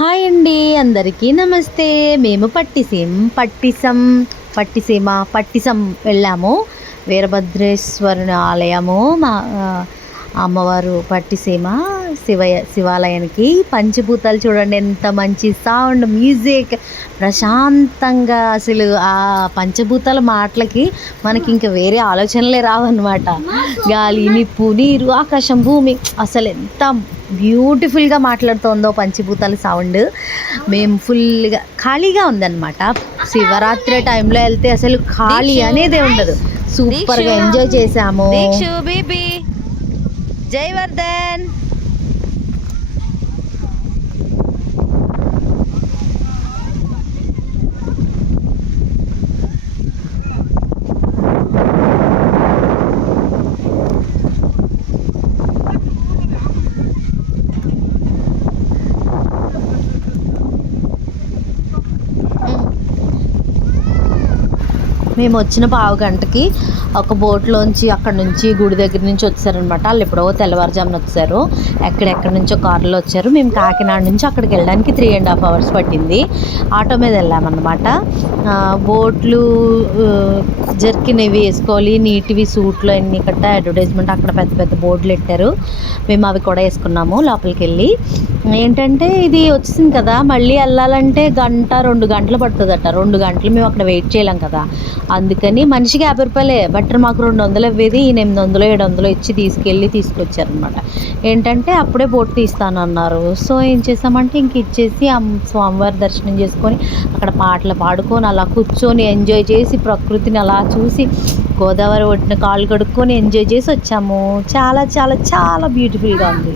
Hi అండి, అందరికీ నమస్తే. మేము పట్టిసీమ వెళ్ళాము. వీరభద్రేశ్వరుని ఆలయము, మా అమ్మవారు పట్టిసీమ శివాలయానికి. పంచభూతాలు చూడండి, ఎంత మంచి సౌండ్, మ్యూజిక్, ప్రశాంతంగా. అసలు ఆ పంచభూతాల మాటలకి మనకి ఇంకా వేరే ఆలోచనలే రావన్నమాట. గాలి, నిప్పు, నీరు, ఆకాశం, భూమి, అసలు ఎంత బ్యూటిఫుల్గా మాట్లాడుతుందో పంచభూతాల సౌండ్. మేము ఫుల్గా ఖాళీగా ఉందన్నమాట. శివరాత్రి టైంలో వెళ్తే అసలు ఖాళీ అనేదే ఉండదు. సూపర్గా ఎంజాయ్ చేసాము. జయవర్ధన్, మేము వచ్చిన పావు గంటకి ఒక బోట్లోంచి అక్కడ నుంచి గుడి దగ్గర నుంచి వచ్చారనమాట. వాళ్ళు ఎప్పుడో తెల్లవారుజామున వచ్చారు. ఎక్కడెక్కడి నుంచో కార్లో వచ్చారు. మేము కాకినాడ నుంచి అక్కడికి వెళ్ళడానికి 3.5 hours పట్టింది. ఆటో మీద వెళ్ళామన్నమాట. బోట్లు జర్కిన్ ఇవి వేసుకోవాలి, నీటివి, సూట్లు అన్నీ కట్ట అడ్వర్టైజ్మెంట్ అక్కడ పెద్ద పెద్ద బోర్డులు పెట్టారు. మేము అవి కూడా వేసుకున్నాము. లోపలికి వెళ్ళి ఏంటంటే ఇది వచ్చింది కదా, మళ్ళీ వెళ్ళాలంటే 1-2 గంటలు పడుతుందట. 2 గంటలు మేము అక్కడ వెయిట్ చేయలేం కదా. అందుకని మనిషికి 50 రూపాయలే, బట్ మాకు 200 ఇవ్వేది. ఈయన 800-700 ఇచ్చి తీసుకొచ్చారనమాట. ఏంటంటే అప్పుడే బోట్ తీస్తానన్నారు. సో ఏం చేసామంటే ఇంక ఇచ్చేసి ఆ స్వామివారి దర్శనం చేసుకొని అక్కడ పాటలు పాడుకొని అలా కూర్చొని ఎంజాయ్ చేసి ప్రకృతిని అలా చూసి గోదావరి ఒడ్డున కాళ్ళు కడుక్కొని ఎంజాయ్ చేసి వచ్చాము. చాలా చాలా చాలా బ్యూటిఫుల్గా ఉంది.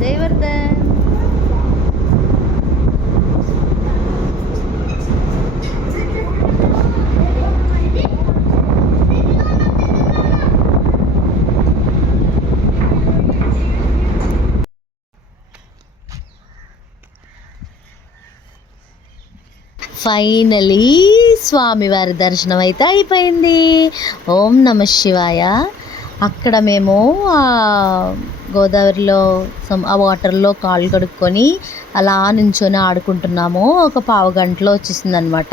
జయవర్ధన్, ఫైనలీ స్వామివారి దర్శనం అయితే అయిపోయింది. ఓం నమ శివాయ. అక్కడ మేము గోదావరిలో ఆ వాటర్లో కాళ్ళు కడుక్కొని అలా నుంచొని ఆడుకుంటున్నాము. ఒక పావు గంటలో వచ్చేసింది అనమాట.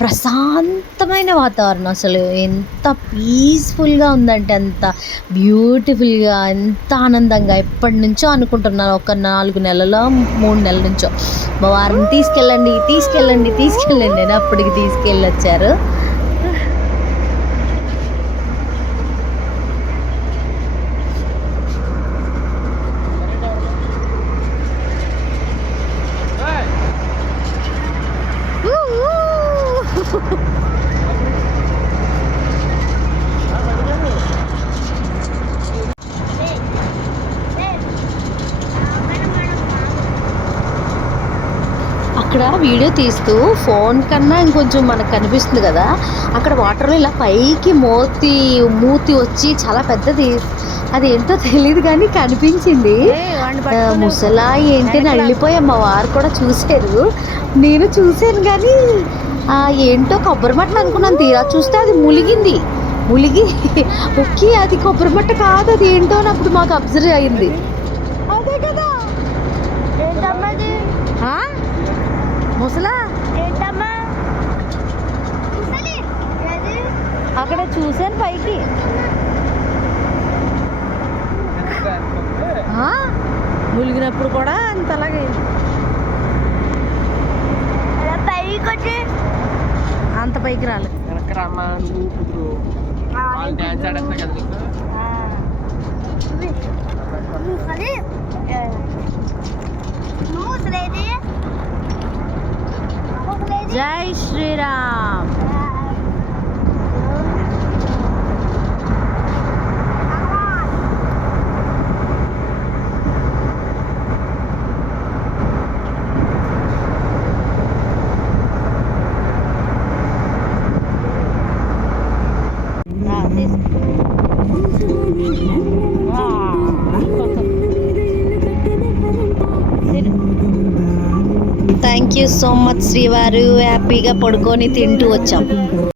ప్రశాంతమైన వాతావరణం, అసలు ఎంత పీస్ఫుల్గా ఉందంటే అంత బ్యూటిఫుల్గా, ఎంత ఆనందంగా. ఎప్పటి నుంచో అనుకుంటున్నాను, ఒక 4 నెలలో 3 నెలల నుంచో మా వారిని తీసుకెళ్ళండి అని అప్పటికి తీసుకెళ్ళొచ్చారు. అక్కడ వీడియో తీస్తూ ఫోన్ కన్నా ఇంకొంచెం మనకు కనిపిస్తుంది కదా, అక్కడ వాటర్లో ఇలా పైకి మూతి వచ్చి చాలా పెద్దది, అదేంటో తెలియదు కానీ కనిపించింది. ముసలా ఏంటి అని వెళ్ళిపోయాం. మా వారు కూడా చూశారు, నేను చూశాను. కానీ ఏంటో కొబ్బరి మట్టలు అనుకున్నాను. తీరా చూస్తే అది ములిగి ఓకే, అది కొబ్బరి మట్ట కాదు, అది ఏంటో అని అప్పుడు మాకు అబ్జర్వ్ అయింది. అదే కదా ముసలా అక్కడ చూశాను పైకి. ములిగినప్పుడు కూడా అంతలాగే అంత పైకి రాలేదు. వెనక్కి రమ్మా నువ్వు ఇప్పుడు వాళ్ళు డ్యాన్స్ ఆడేస్తా కదా నీకు. Jai Shriram. Thank you so much శ్రీవారు. హ్యాపీగా పడుకొని తింటూ వచ్చాం.